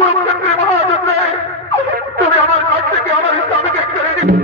কুরুক্ষেত্রে মহাযুদ্ধে তুমি আমার কাছ থেকে আমার স্বামীকে কেড়ে দিলে।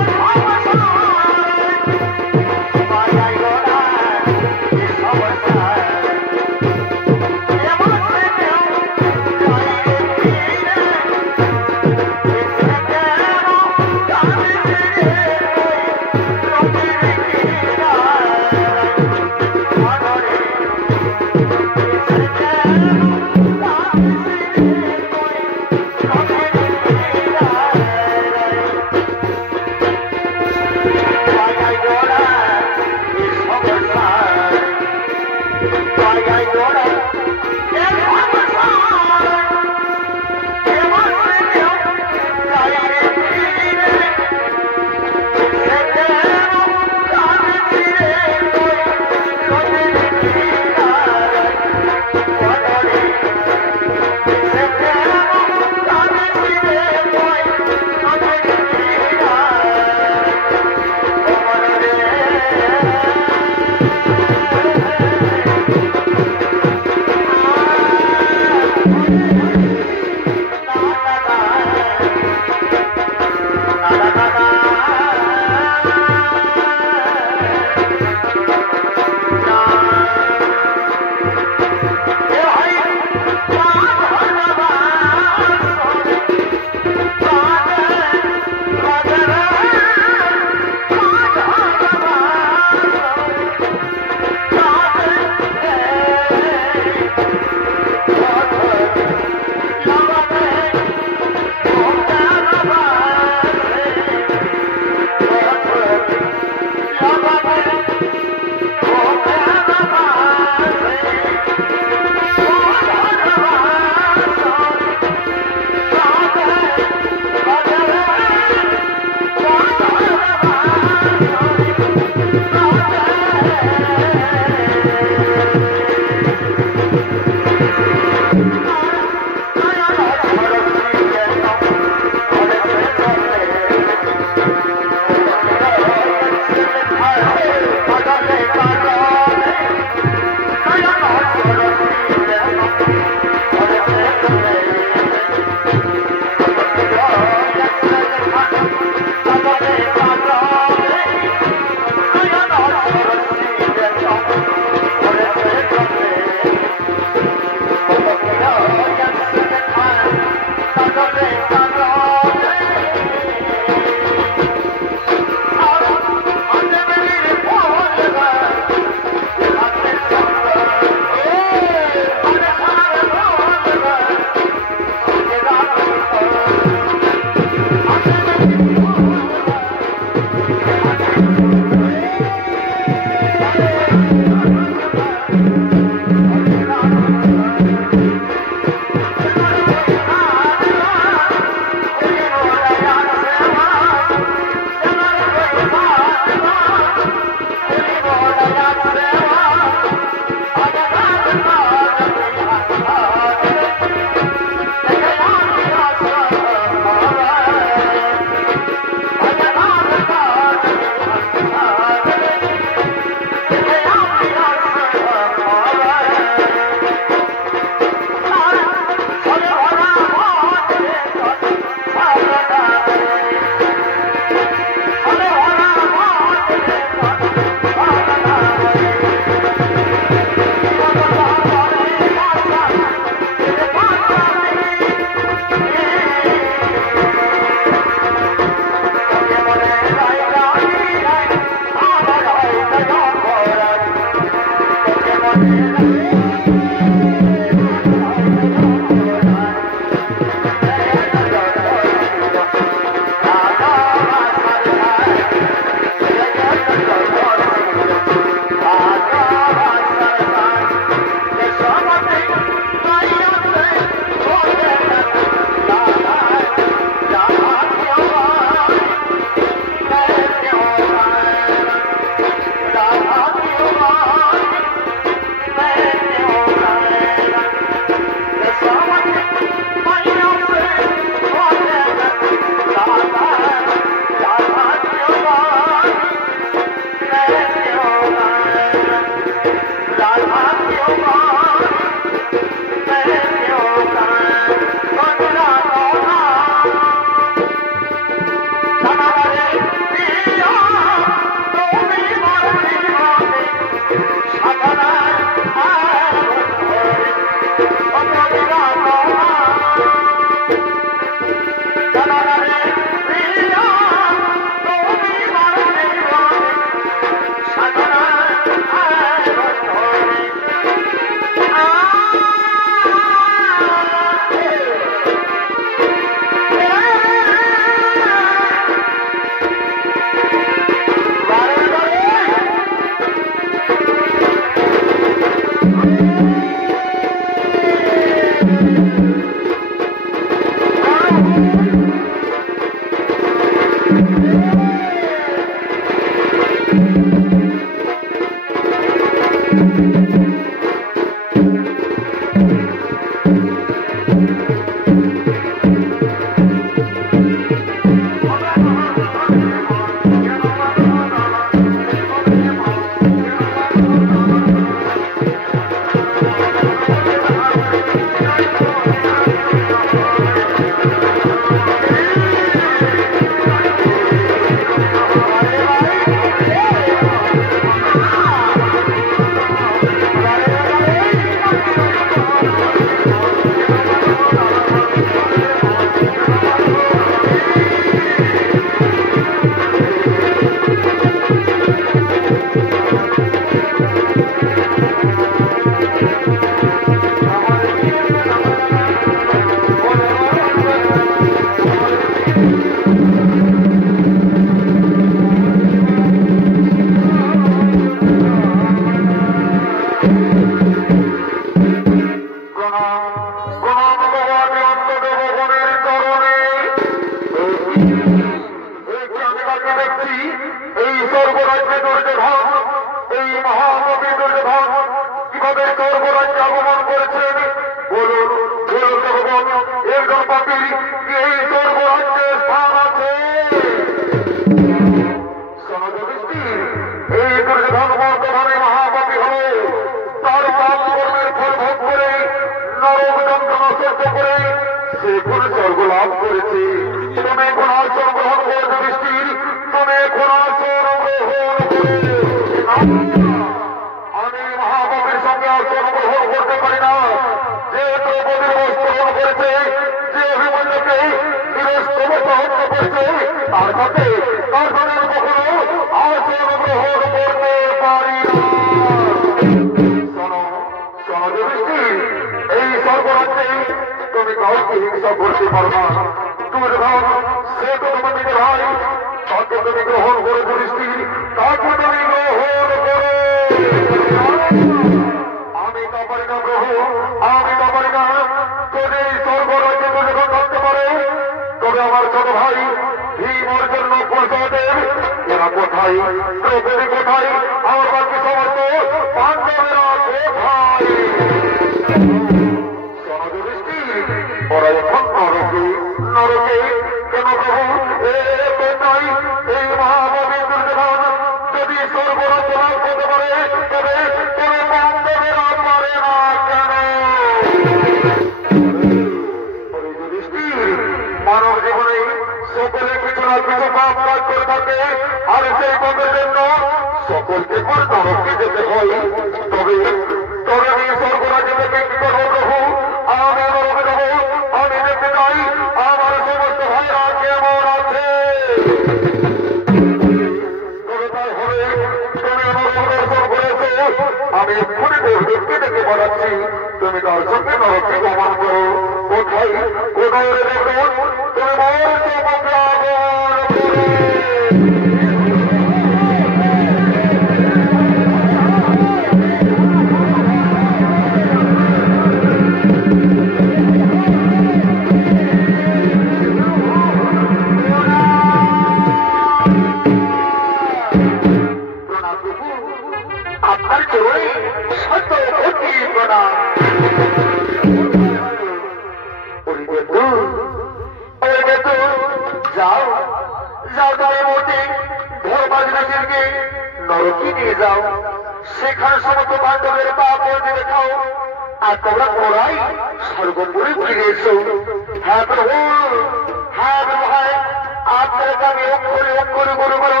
আপনাকে আমি অক্ষরে অক্ষরে গুরু করো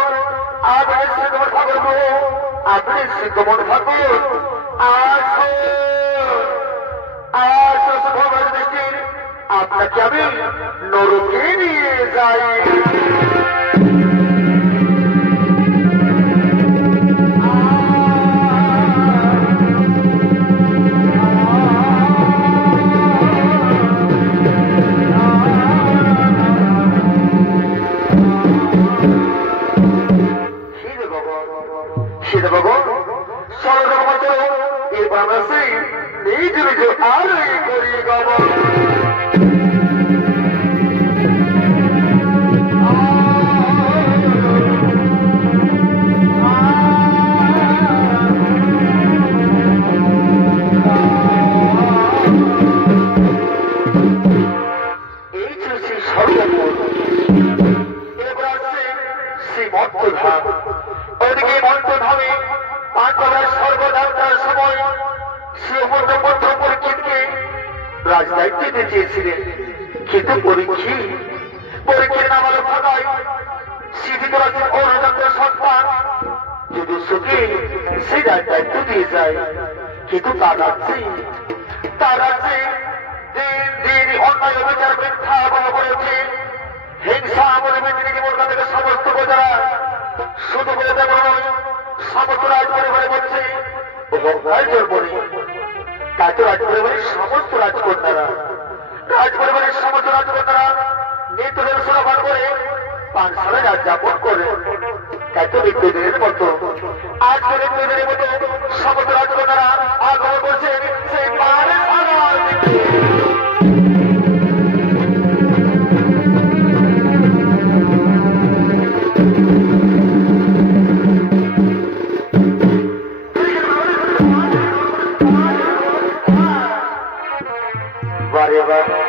আপনি শ্রীকমল ঠাকুর গুরু আপনি শ্রীকমল ঠাকুর আসো আসো ভগবান দেখির আপনাকে আমি নরকে নিয়ে যাই ওদিকে মন্ত্রধামে পাণ্ডবরা সর্বদাতার সময় শ্রীমন্ত মন্ত্র পরীক্ষিতকে রাজদায়িত্ব দিতে চেয়েছিলেন কিন্তু পরীক্ষিত নামাল ভাগায় শিক্ষিত রাজ্যের অরুণাচল সন্তান যদি সুখে সেই দায়িত্ব দিয়ে যায় কিন্তু তার রাজ্যে দিন দিন অন্যায় অবিচার মিথ্যা বলা করেছে হিংসা বলে মেদিনী জীবনটা থেকে সমস্ত প্রজারা শুধু বলে দেওয়া নয় সমস্ত রাজ পরিবারে বলছে এবং রাজ্যের বলে তাই তো রাজ পরিবারের সমস্ত রাজকন্যারা নিত্যদের সুরাপান করে পাঁচশালে রাত যাপন করে তাই তো নিত্যদিনের মতো আজকে নিত্যদিনের মতো সমস্ত রাজকন্যারা আগমন করছে সেই পাহাড়ের আড়াল থেকে Bye.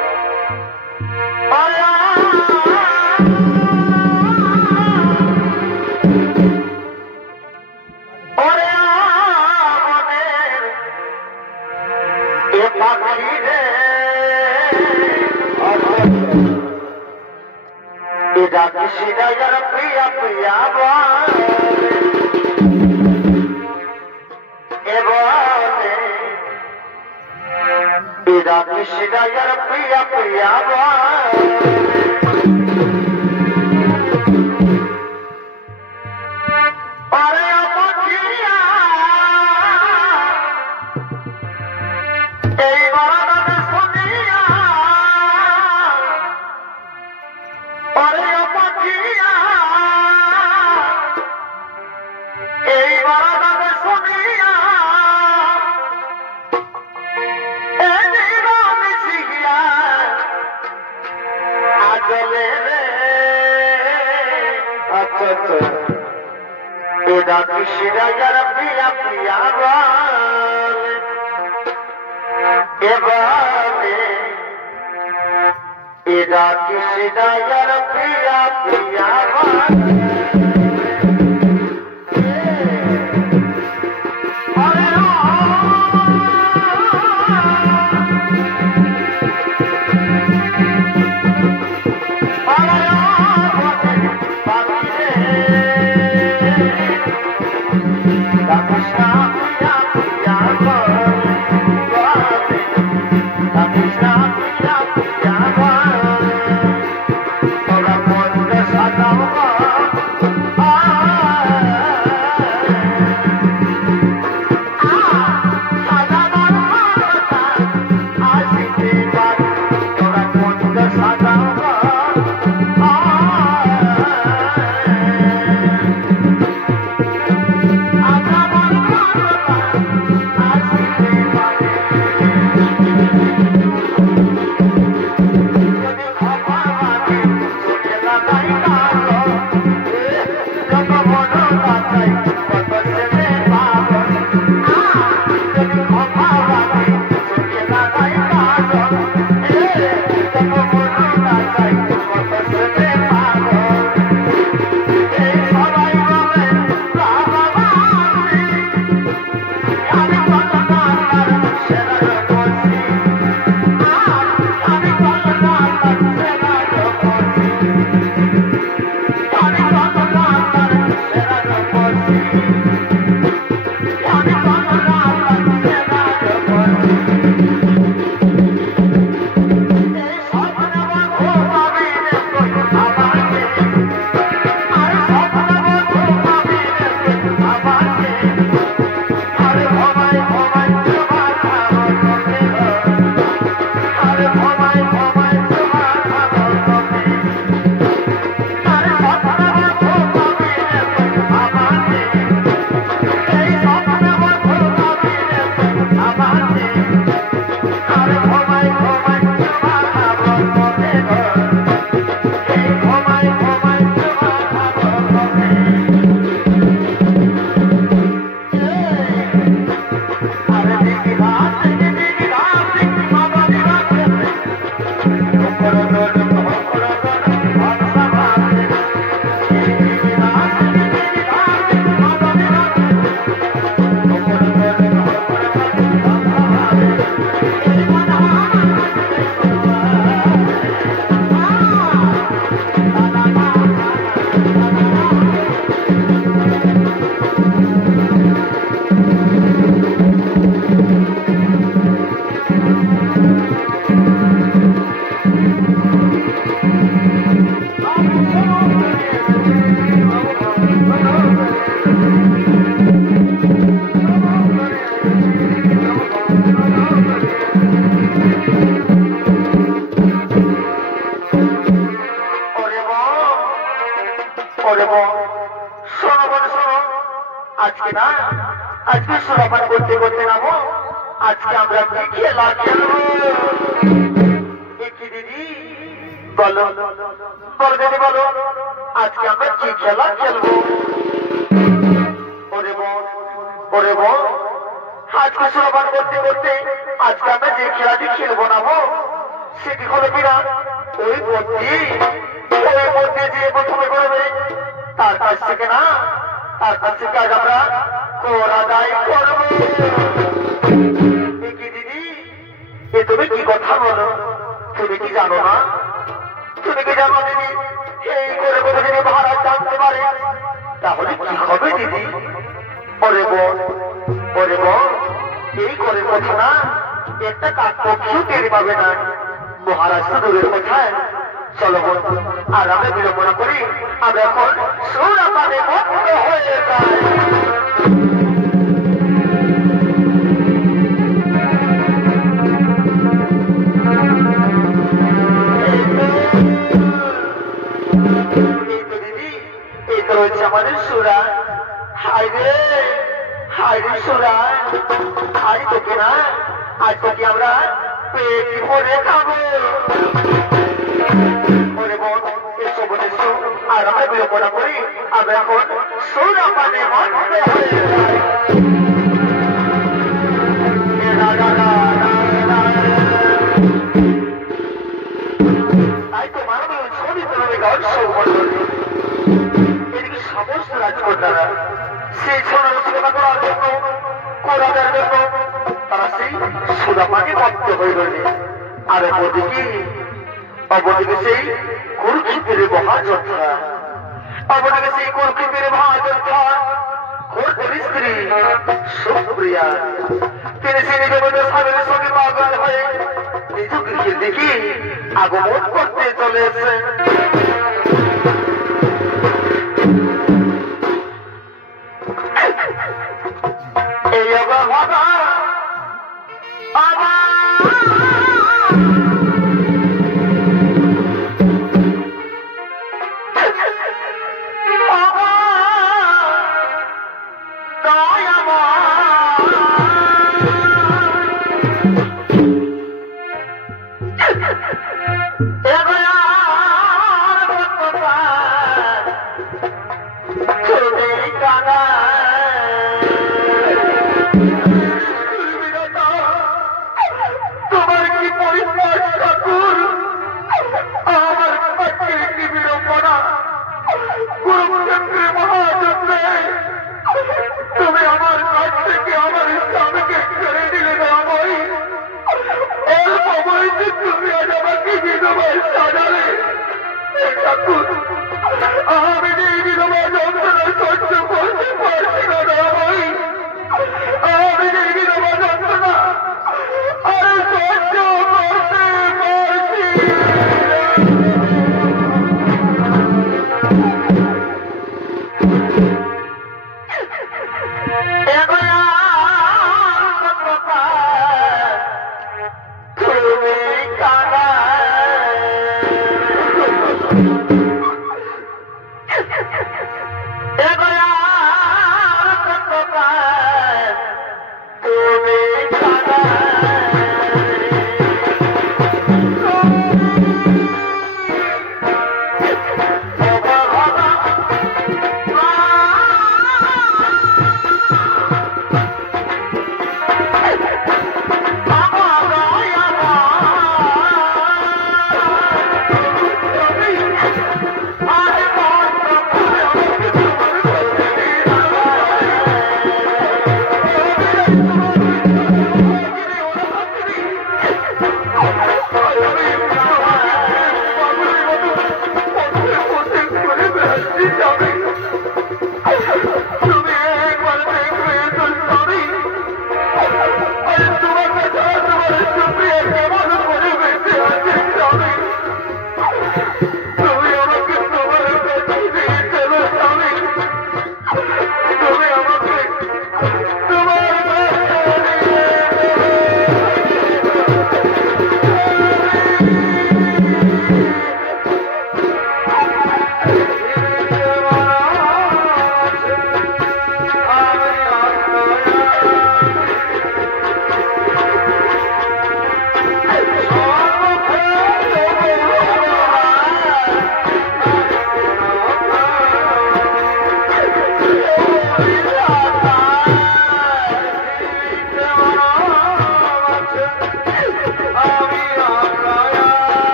ওরে বোন শোনো বোন শোনো, আজকে না আজকে সুরাপান করতে করতে নামো, আজকে আমরা কি খেলা খেলবো। কি দিদি বলো বলো দিদি বলো, আজকে আমরা কি খেলা খেলবো। ওরে বোন ওরে বোন, আজকে সুরাপান করতে করতে আজকে আমরা যে খেলাটি খেলবো নামো, সেটি হলো কিনা ওই মধ্যে যে প্রথমে করবে তার কাছ থেকে না, তার কাছ থেকে আজ আমরা কোরাদাই করবো। কি দিদি এ তুমি কি কথা বলো, তুমি কি জানো না, তুমি কি জানো দিদি এই করে বলে যদি মহারাজ জানতে পারে তাহলে কি হবে দিদি। ওরে বোন এই করে কথা না, একটা কাকপক্ষীও টের পাবে না, মহারাজ তো দূরের কোথায়। চলো বোন আর আমরা বিড়ম্বনা করি, আমরা এখন সুরাপানে মগ্ন হয়ে যাই। এই তো রয়েছে আমাদের সুরা। হাই রে সুরা, আজ তোকে না আজ তোকে আমরা পেট ভরে খাবো। আর আমরা বিড়ম্বনা করি, আমরা এখন সুরাপানে মগ্ন হয়ে যাই। তাই তো মাননীয় ছবি তুলবে গান সৌমন্ডলী, এদিকে সমস্ত রাজকন্যারা সেই সোনার সেবা করার জন্য কোরাদের জন্য তারা সেই সুরাপানে মগ্ন হয়ে রয়েছে। আর অপরদিকে সেই কুরুক্ষেত্রের মহাযোদ্ধা, অপরদিকে সেই কুরুক্ষেত্রের মহাযোদ্ধা ঘোরদের স্ত্রী সুপ্রিয়া, তিনি সেই নিজের স্বামীর সঙ্গে পাগল হয়ে নিজ গৃহের দিকে আগমন করতে চলেছে। এই অবস্থা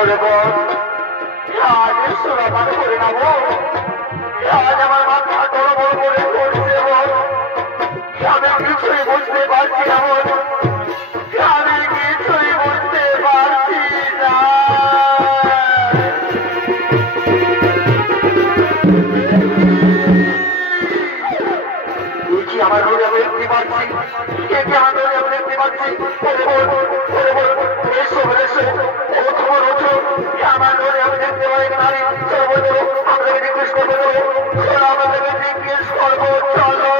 ওরে বোন আজ সুরাপান করে নেবো আজ আমার মাথা গড়বড় করে পড়ছে বোন আমি কিছুই বুঝতে পারছি না বোন আমি কিছুই বুঝতে পারছি না আমার রোজ আমি দেখতে পাচ্ছি কে আমার রোজ আমি দেখতে পাচ্ছি এসো এসো খবর ওঠো আমার রোজ আমি দেখতে পাই নারী চলো আমাকে জিজ্ঞেস করবো আমাকে জিজ্ঞেস করবো চলো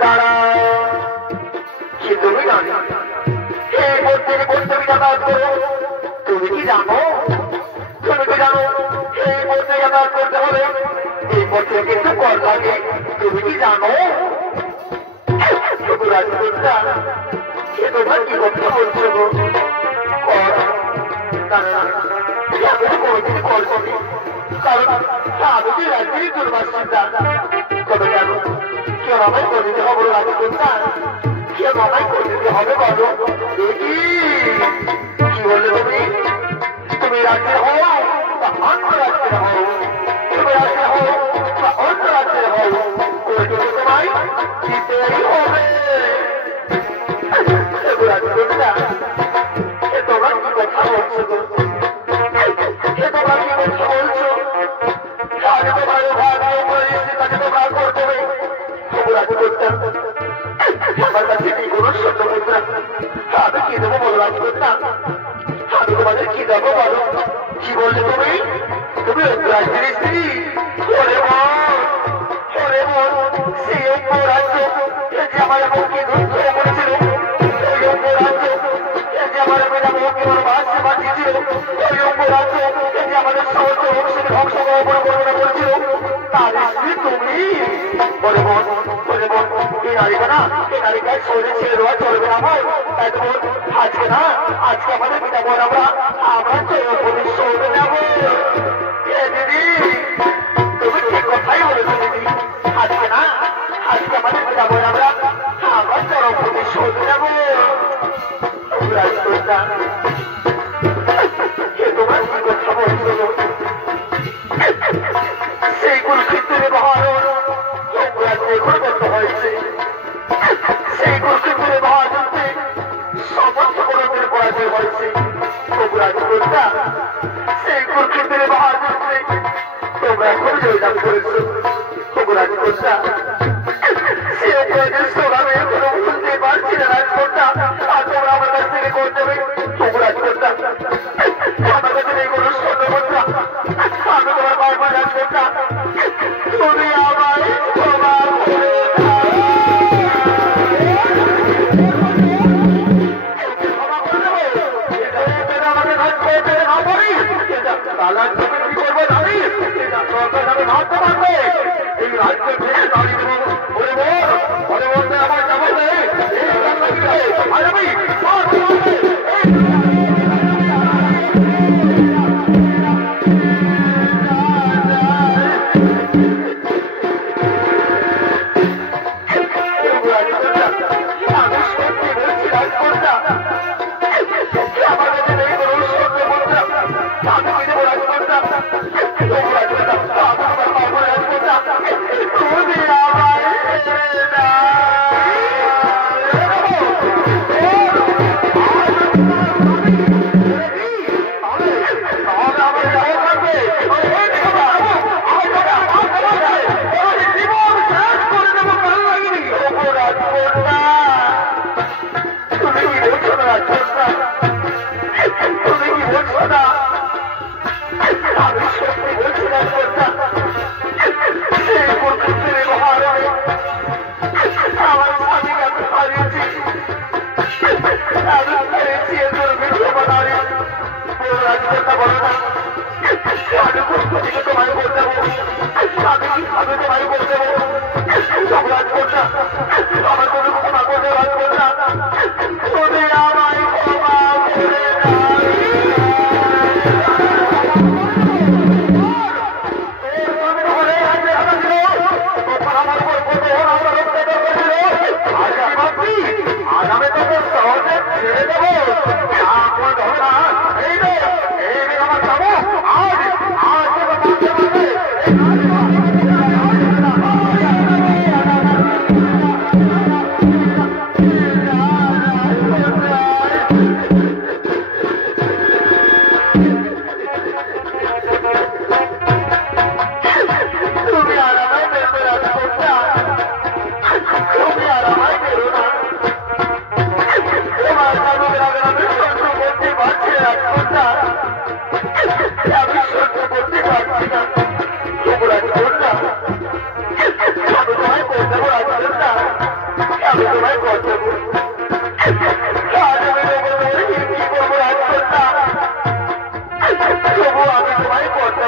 দাঁড়াও কি তুমি জানো এই প্রত্যেকে প্রত্যেকে যাতায়াত করো তুমি কি জানো এই প্রত্যেকে যাতায়াত করতে হলে এই পথে কিন্তু কর লাগে তুমি কি জানো তোমার কি কথা বলছো আমি তো কোনোদিন কর করি কারণ আমি কি রাজ্যেরই দুর্বাসিন্দা তবে কেন কেউ আমায় করে দিতে হবে রাজ্য করতাম কেউ আমায় করে দিতে হবে বলো কি বললে তুমি রাজ্যে হও বা অন্য রাজ্যে হও তুমি রাজ্যে হও বা অন্য রাজ্যে হও করে দেবো তোমায় দিতেই হবে তোমার কি কথা বলছো তোমার কি কথা বলছো আগে তোমার কাছে তোমরা করতে হবে তবু রাজি করতাম আমার কাছে কি কোনো সত্য করতাম আমি কি দেবো বলো রাজি করতাম আমি তোমাদের কি দেবো বলো কি বললে তুমি রাজ্যের স্ত্রী ওরে বল সেই রাজ্য যে আমার বউকে ধরে পড়েছিল ওই রাজ্য যে আমার মেয়েরা বউকে আমার বাসে বাঁচিয়েছিল ওই রাজ্য যে আমাদের সমস্ত বংশকে ধ্বংস করা করেছিল তার স্ত্রী তুমি বলে বোন এই নারীটা না এই নারীটার শরীরে ছেড়ে দেওয়া চলবে না আমার তাই তো আজকে না আজকে আমাদের পিতা বোন আমরা প্রতিশোধ নেব দিদি তুমি ঠিক কথাই বলেছো দিদি আজকে না আজকে আমাদের পিতা বোন আমরা চরম প্রতিশোধ নেব তোমার কি কথা বলছো সেই কুলক্ষেত্রে ব্যবহার হয়েছে সেই কুলক্ষেত্রে ব্যবহার করতে সমস্ত কোনদের পরাজয় হয়েছে সেই কুলক্ষেত্রে ব্যবহার করতে তোমরা এখন জয়লাভ করেছো আমি এখনো বুঝতে পারছি না রাজকোটটা আর তোমরা আমার কাছ থেকে করতে হবে রাজকোটটা আমার কাছে নেই কোনো স্বর্ণমুদ্রা আমি তোমার বারবার রাজকোটটা তুমি আমার ক্ষমা করে আমাকে রাজকোটে না বলি তালাক তুমি কি করবো জানি আমি ভাবতে পারবো এই রাজ্যের থেকে দাঁড়িয়ে দেবো বলে বলতে আমার যাবো আমি সহ্য করতে পারছি না। তবু রাখবেন না, আমি তোমায় করতে রাখবেন না, আমি তোমায় করতে আজ আমি কি করবো রাখবেন না, তবু আমি তোমায় করতে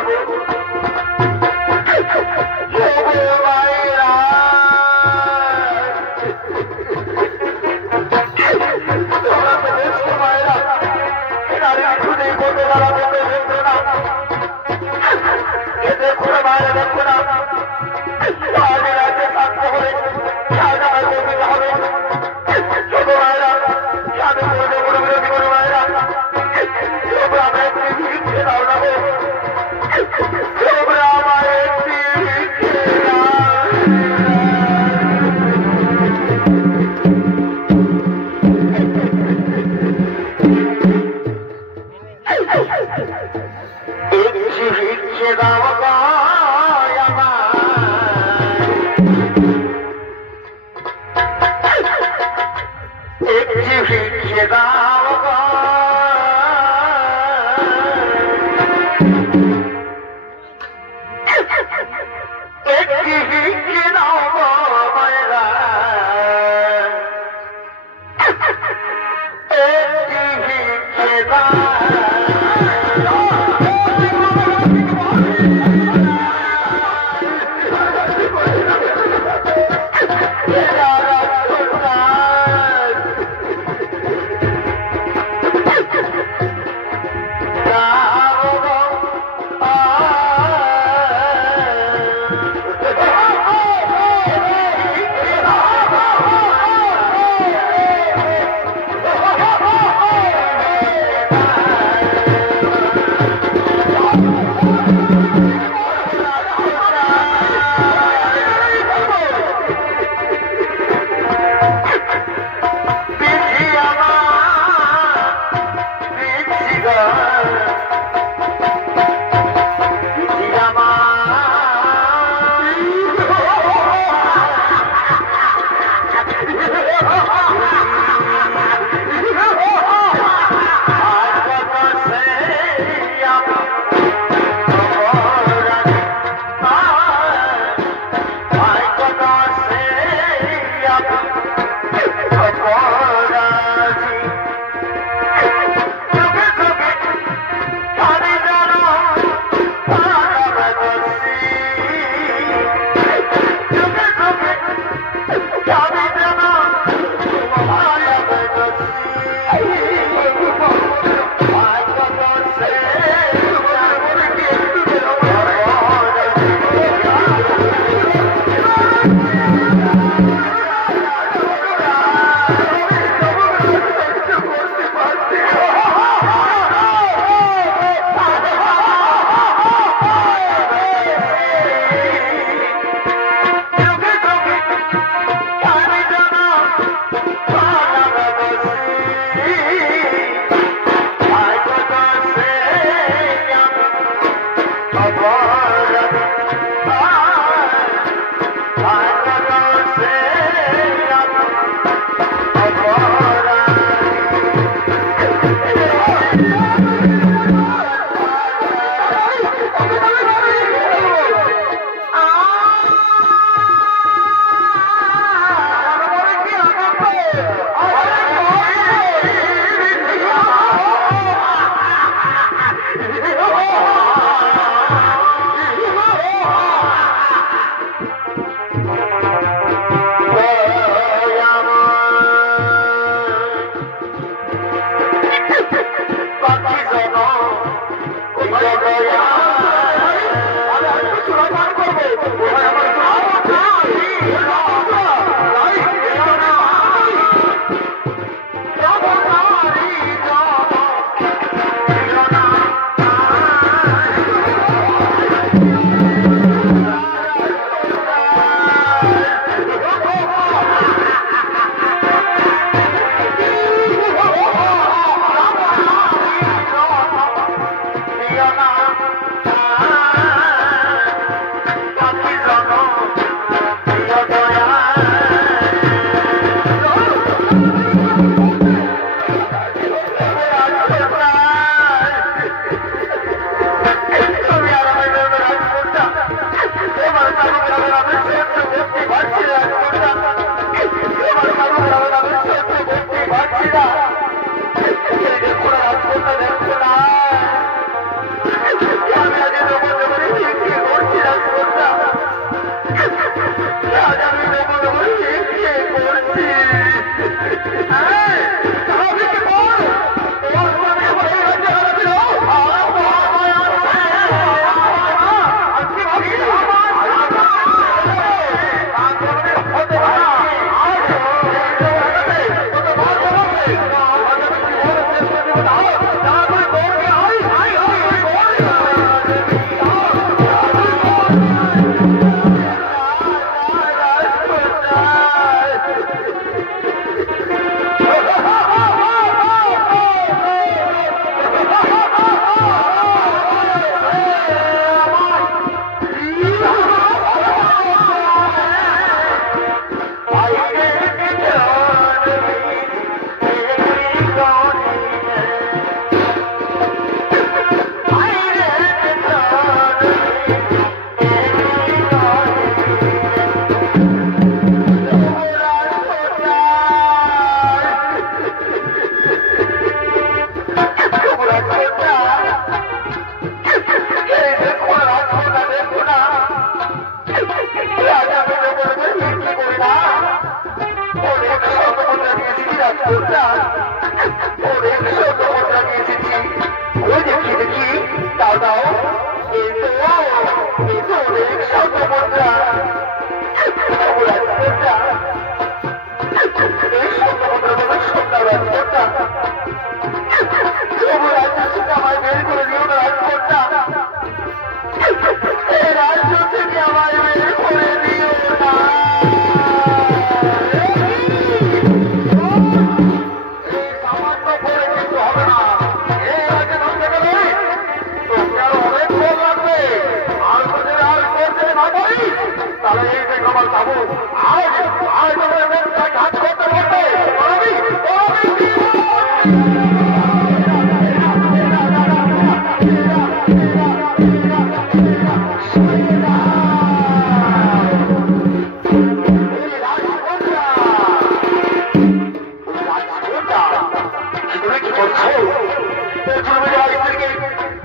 তোমার স্ত্রীকে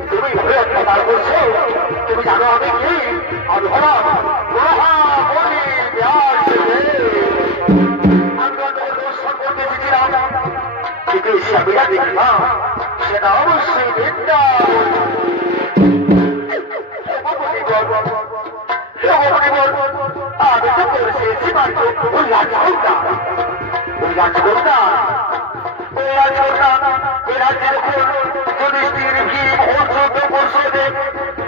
তুমি ভুলে অত্যাচার করছো। তুমি জানো আমি কি? আমি হলাম মহাবলী ব্যাস। আমি তোমাকে দর্শন করতে এসেছিলাম, কিন্তু এসে আমি যা দেখলাম সেটা অবশ্যই নিন্দা। আমি তো করেছি মাত্র ওই রাজকন্যা, ওই রাজকন্যা, ওই রাজকন্যা এ রাজ্যের উপর যুধিষ্ঠির কি অর্জুন পরিষদে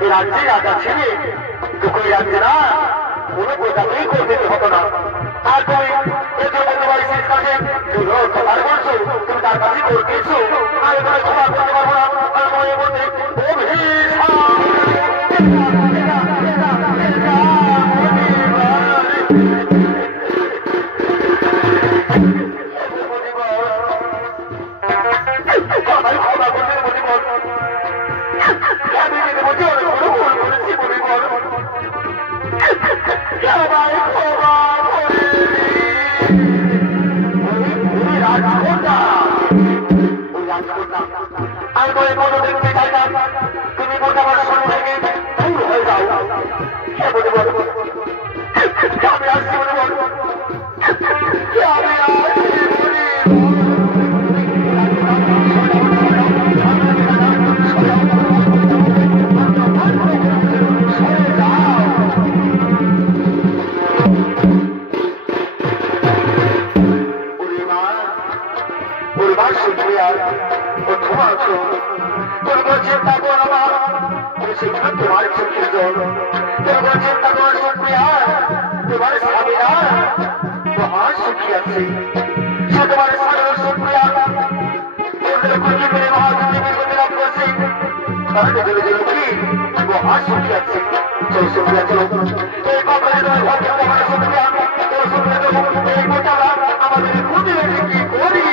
এ রাজ্যে রাজা ছিলেন, তো ওই রাজ্যে না কোনো প্রজাকেই করতে হতো না। আর তুমি এজন্য তোমার শেষ কাছে তুমি অত্যাচার করছো, তুমি তার কাছে করতেছো। আমি তোমায় ক্ষমা করতে পারবো না। আমি তোমার মধ্যে তোমার চোখের জল, তোমার চিন্তা করার সুপ্রিয়া, তোমার স্বামীরা মহা সুখী আছে। সে তোমার সাধারণ সুপ্রিয়া লাভ করছে, মহা সুখী আছে। চল সুপ্রিয়া চলো, এই কপালে তোমার সুপ্রিয়া, সুপ্রিয়া চলো, এই গোটারা আমাদের খুঁজে কি করি।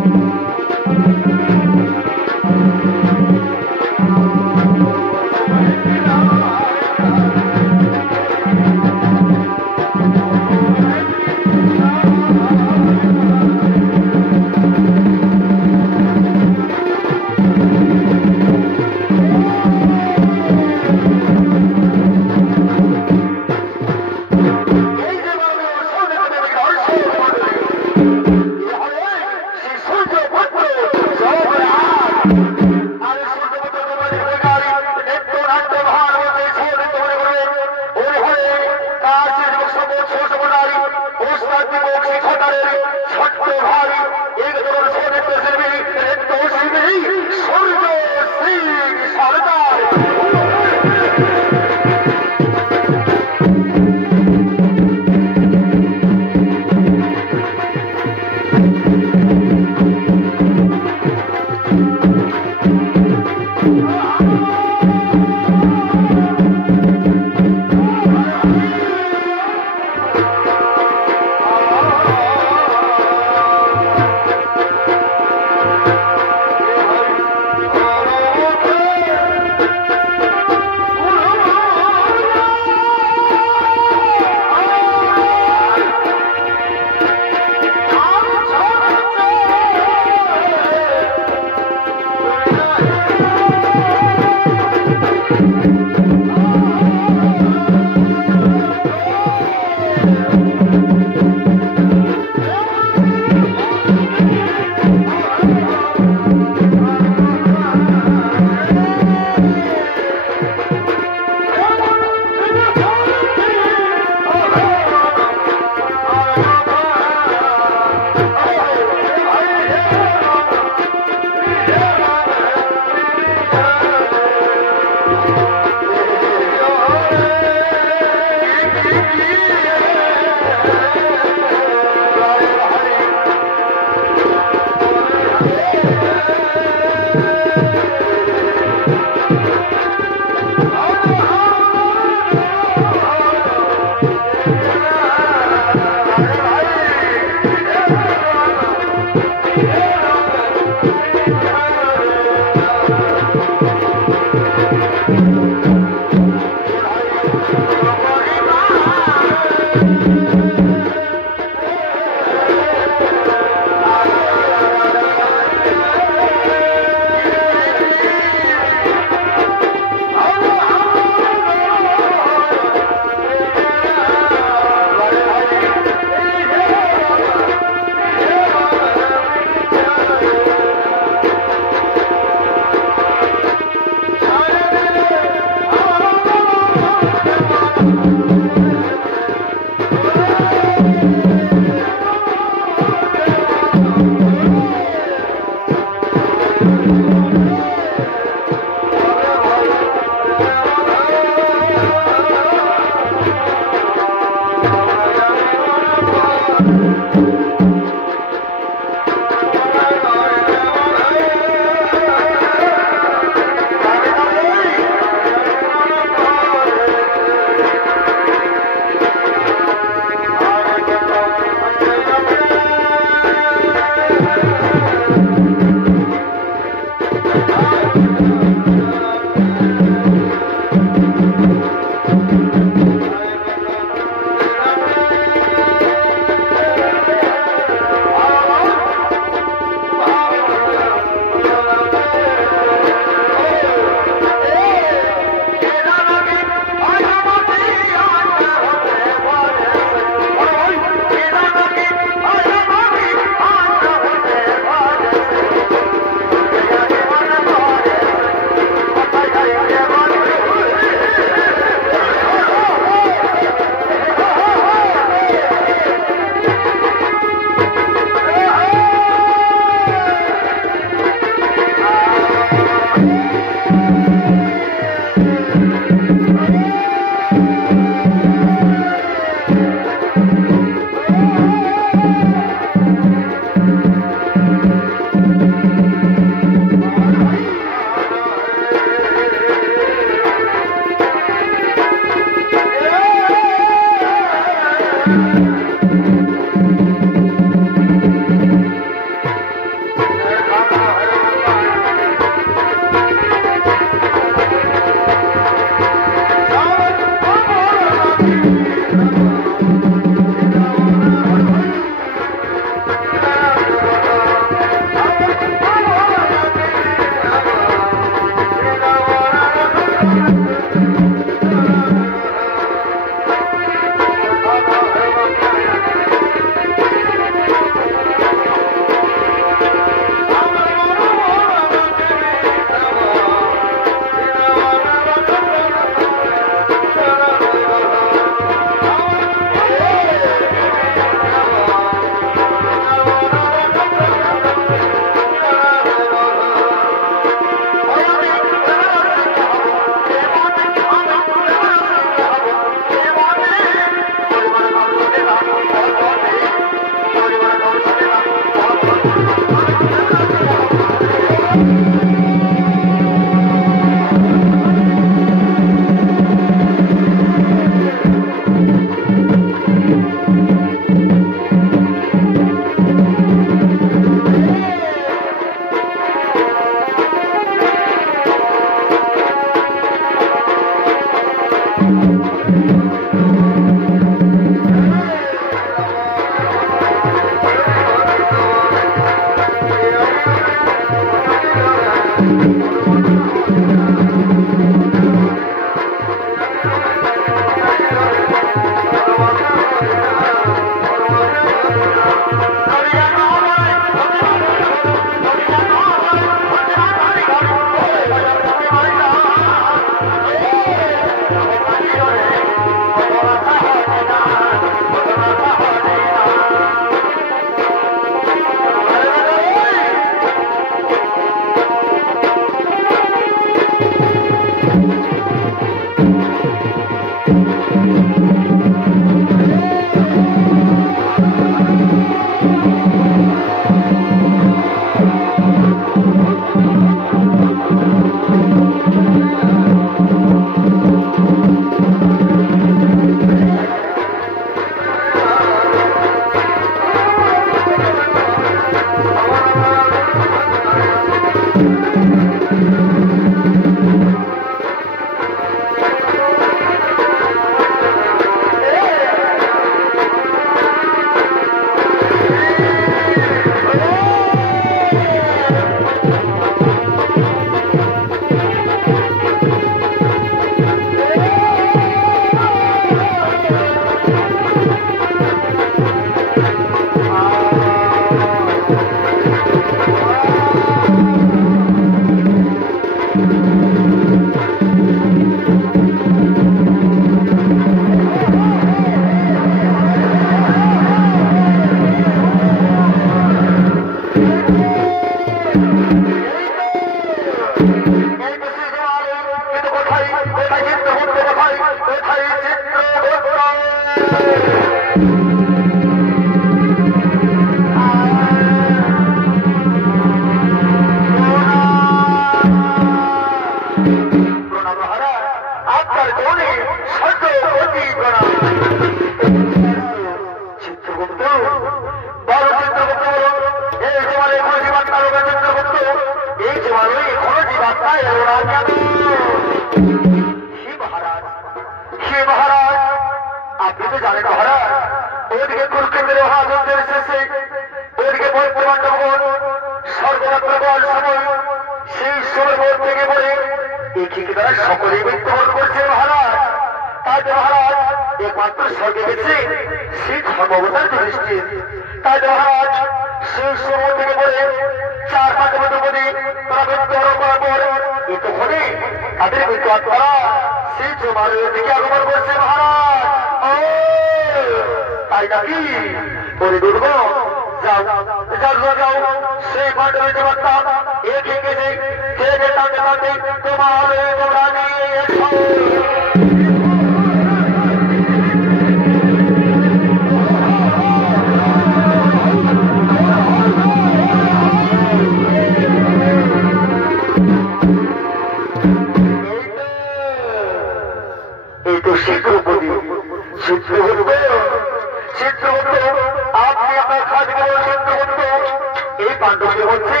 কাণ্ডকে হচ্ছে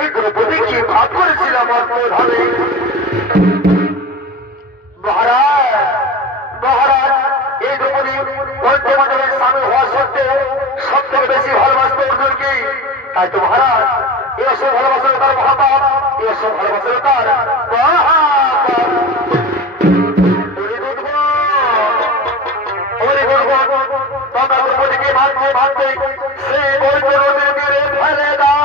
এই দ্রৌপদীকে ভাগ করেছিলাম অদ্ভুতভাবে। মহারাজ মহারাজ এই দ্রৌপদী পঞ্চমান্ডবের স্বামী হওয়া সত্ত্বেও সব থেকে বেশি ভালোবাসতো অর্জুনকে। তাই তো মহারাজ এসব ভালোবাসার তার মহাপাপ, এসব ভালোবাসার তার তোমরা দ্রৌপদীকে ভাবতে ভাবতে সেই বৈধ নদীর তীরে ফেলে দাও।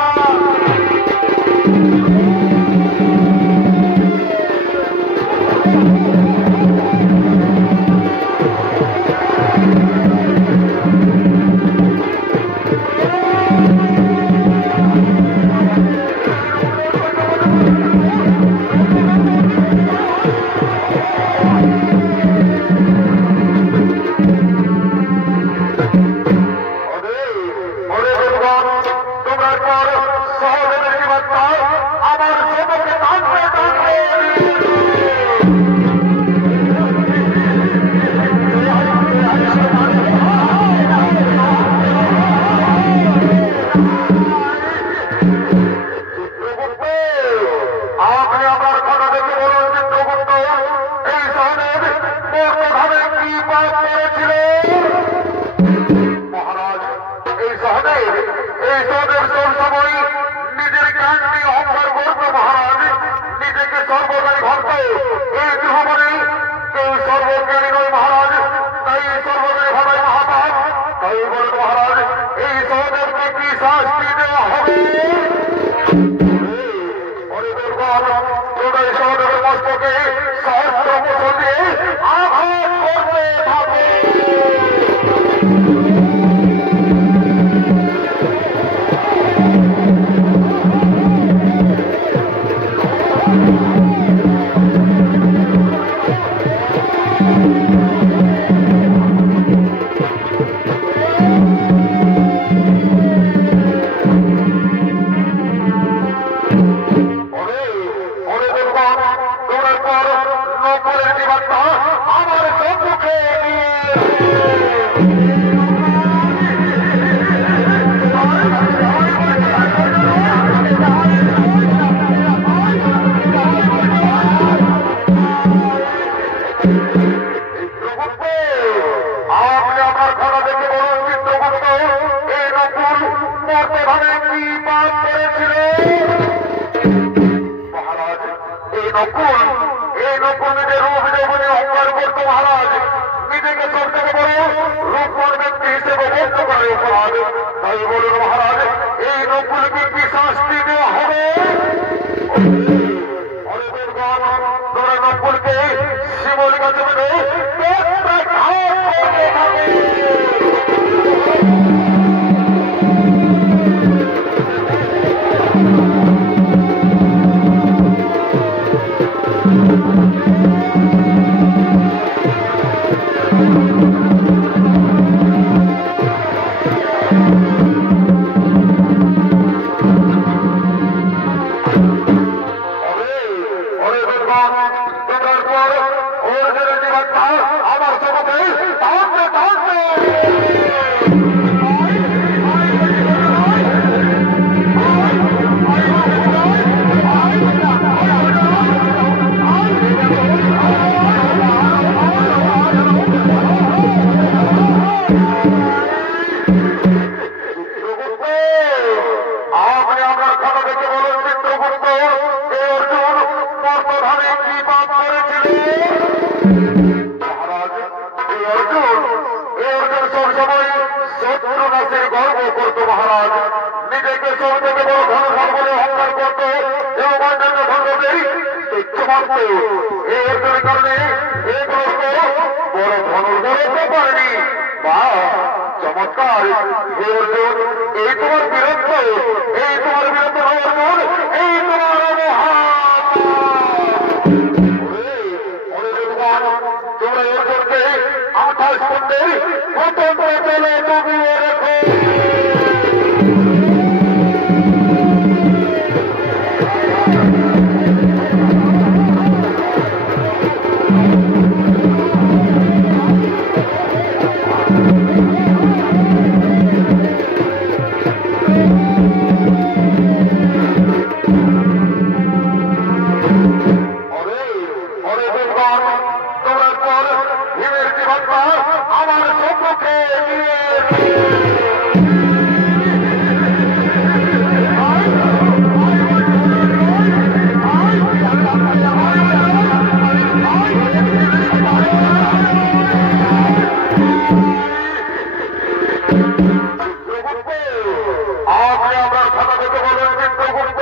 চিত্রগুপ্ত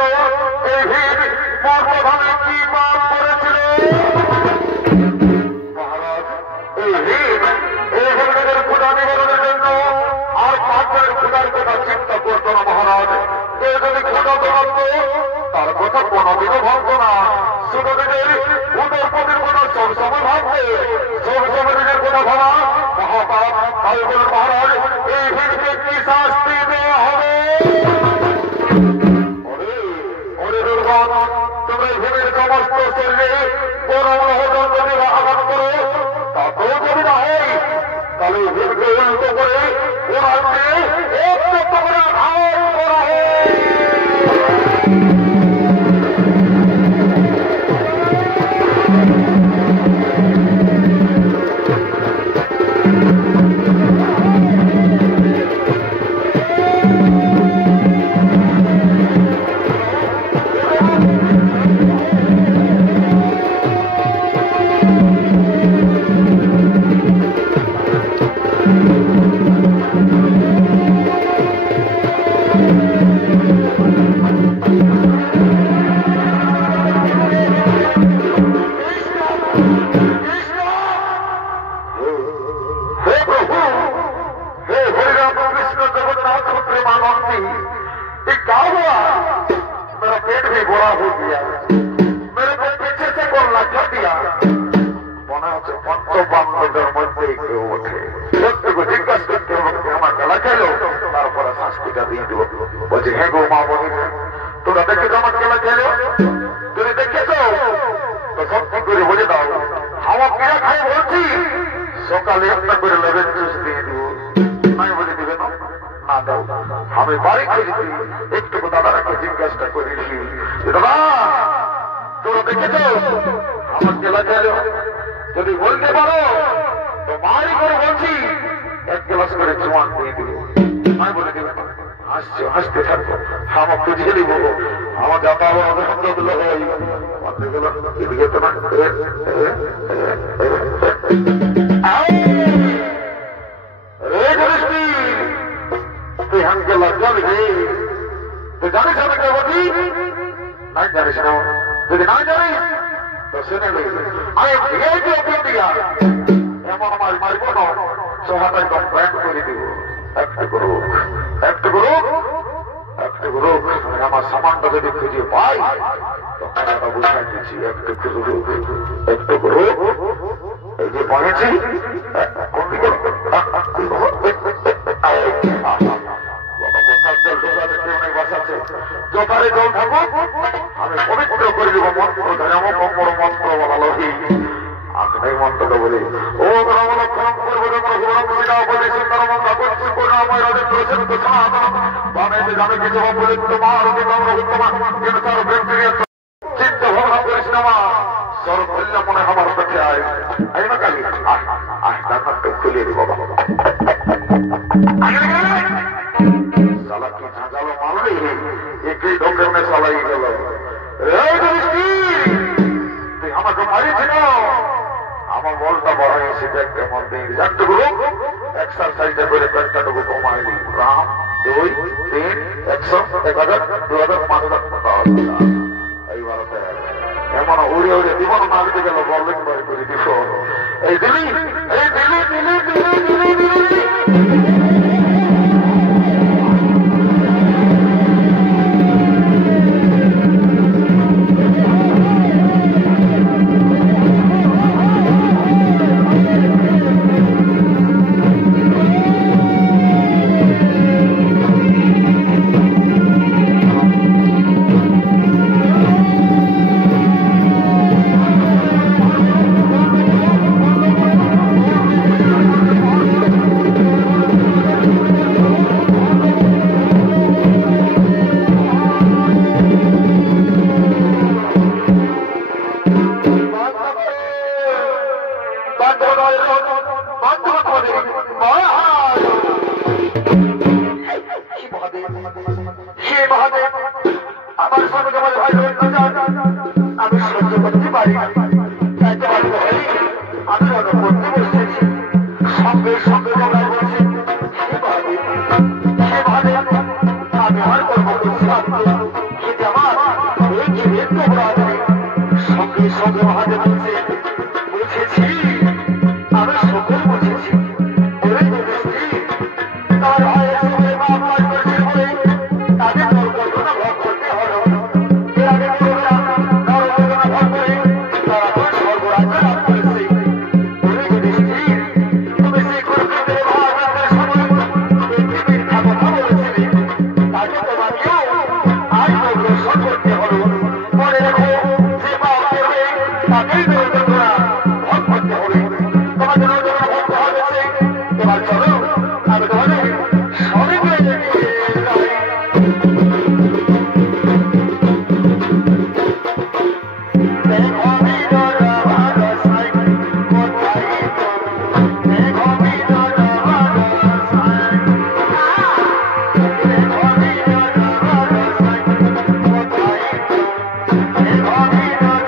এই ভিড় মর্মভাবে কি পাপ করেছিল মহারাজ? এই ভিড় নিজেদের ক্ষুধা নিবারণের জন্য আর পাঁচের ক্ষুধার কথা চিন্তা করতো না মহারাজ। যে যদি ক্ষুধা ধরত তার কথা কোনদিনও ভাবত না, শুধু নিজের উদরপতির কথা সবসময় ভাববে, সবসময় নিজের কথা ভাবা মহাপাপ। তাই বলে মহারাজ এই ভিড়কে কি শাস্তি দেওয়া হবে? তুমি ভীমের সমস্ত শরীরে কোন অনুহদন যদি আঘাত করো তাতেও যদি না হয়, তাহলে ভীমকে উল্টো করে ওনাকে একটু করে আঘাত করা হয়। সকালে একটা করে লেবেন জুস দিয়ে দিব, নাই বলে দিবে না দাও। আমি বাড়ি খুঁজছি একটু দাদারাকে জিজ্ঞাসা করেছি, দাদা তোরা দেখেছ আমার কেলা খেলো? যদি বলতে পারো তো বাড়ি করে বলছি এক গ্লাস করে জোয়ান দিয়ে দিব, নাই বলে দিবে না। হাসছো, হাসতে থাকবো, আমার খুঁজে দিব, আমাকে আল্লাহ হয় এদিকে তো না তুই হামকে লজ্জা দিবি? তুই জানিস আমি কে বলি? নাই জানিস না? যদি না জানিস তো শুনে আমি ভিআইপি অফ ইন্ডিয়া এমন আমার মারব না, সহায়তা কমপ্লেন্ট করে দিব। একটু করুক, একটু করুক, একটু করুক, আমার সামানটা যদি খুঁজে পাই তো বুঝাই দিচ্ছি। একটু করুক, একটু করুক, এই যে পড়েছি যথারে জল থাকুক আমি পবিত্র করে দেব মন্ত্র ধরে আমার বড় মন্ত্র বলালো এই মন্ত্রটা বলি ও লক্ষণ করবো জানে কিছু বলে তোমার চিন্তা ভাবনা করিস না মা সর্ব হইলে মনে আমার কাছে আয় আই না কালি আহ ডাক্তারটা খুলে দিব বাবা সালা কি ঝাঁঝালো মারলি একই ঢোকের মে সালাই গেল। তুই আমাকে মারিস না, আমার বলটা বড় হয়েছে দেখ কেমন দিন জানতে গুরু এক্সারসাইজটা করে পেটটাটুকু কমাইলি রাম 2 3 100 1000 2000 5000 এইবার এমন উড়ে উড়ে জীবন মারতে গেল বললেন বাড়ি করে দিস এই দিলি এই দিলি দিলি দিলি দিলি দিলি সঙ্গে হাতে বলছে বুঝেছি আমি সকল বুঝেছি ওরে যুধিষ্ঠির তার ভাইয়ের সঙ্গে বাপ কাজ করছে বলে তাদের দুর্ঘটনা ভোগ করতে হলো এর আগে পুরোটা দুর্ঘটনা ভোগ করে তারা তো স্বর্গরাজ্য লাভ করেছে ওরে যুধিষ্ঠির তুমি সেই কুরুক্ষেত্রের মহাযজ্ঞের সময় একটি মিথ্যা কথা বলেছিলে তাকে তোমাকেও আজ অগ্রসর করতে হলো মনে রেখো যে পাপ করবে তাকেই দুর্ঘটনা ভোগ করতে হবে তোমাদের দুর্ঘটনা ভোগ করা হয়েছে এবার চলো আমি তোমাদের স্বর্গে নিয়ে যাই দেখো বিদর ভারসাই কোথায় তুমি দেখো বিদর ভারসাই দেখো বিদর ভারসাই কোথায় তুমি দেখো বিদর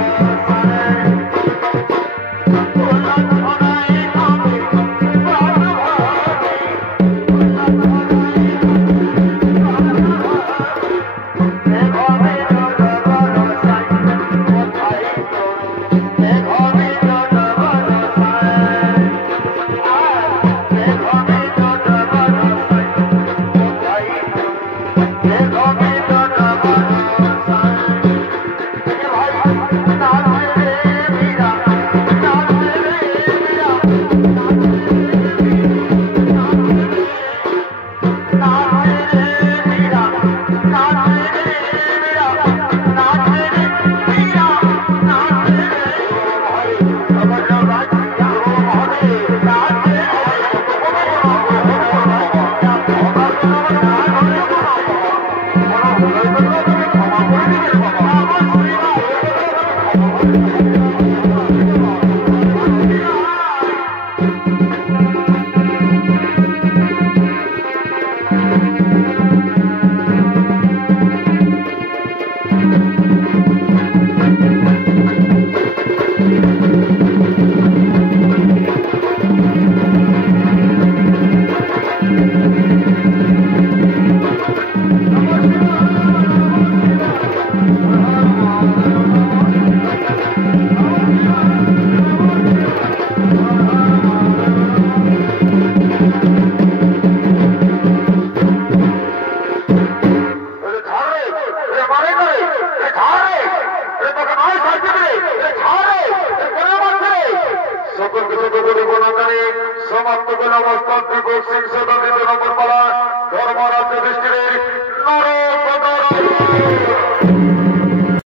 ভারসাই ওলা ছড়াই আমি প্রাণ ভাবি ওলা ছড়াই দেখো বিদর ভারসাই কোথায় তুমি দেখো বিদর ভারসাই দেখো বিদর ভারসাই কোথায় দেখো বিদর ভারসাই ভাই নাচে রে মীরা নাচে রে মীরা নাচে রে মীরা নাচে রে মীরা নাচে রে মীরা নাচে রে ভাই আমার রাজিয়া ও মনে নাচে সমাপ্ত করে অবস্থান দীপক সিং সদর নম্বর পাড়া ধর্মরাজ্য দৃষ্টির নরক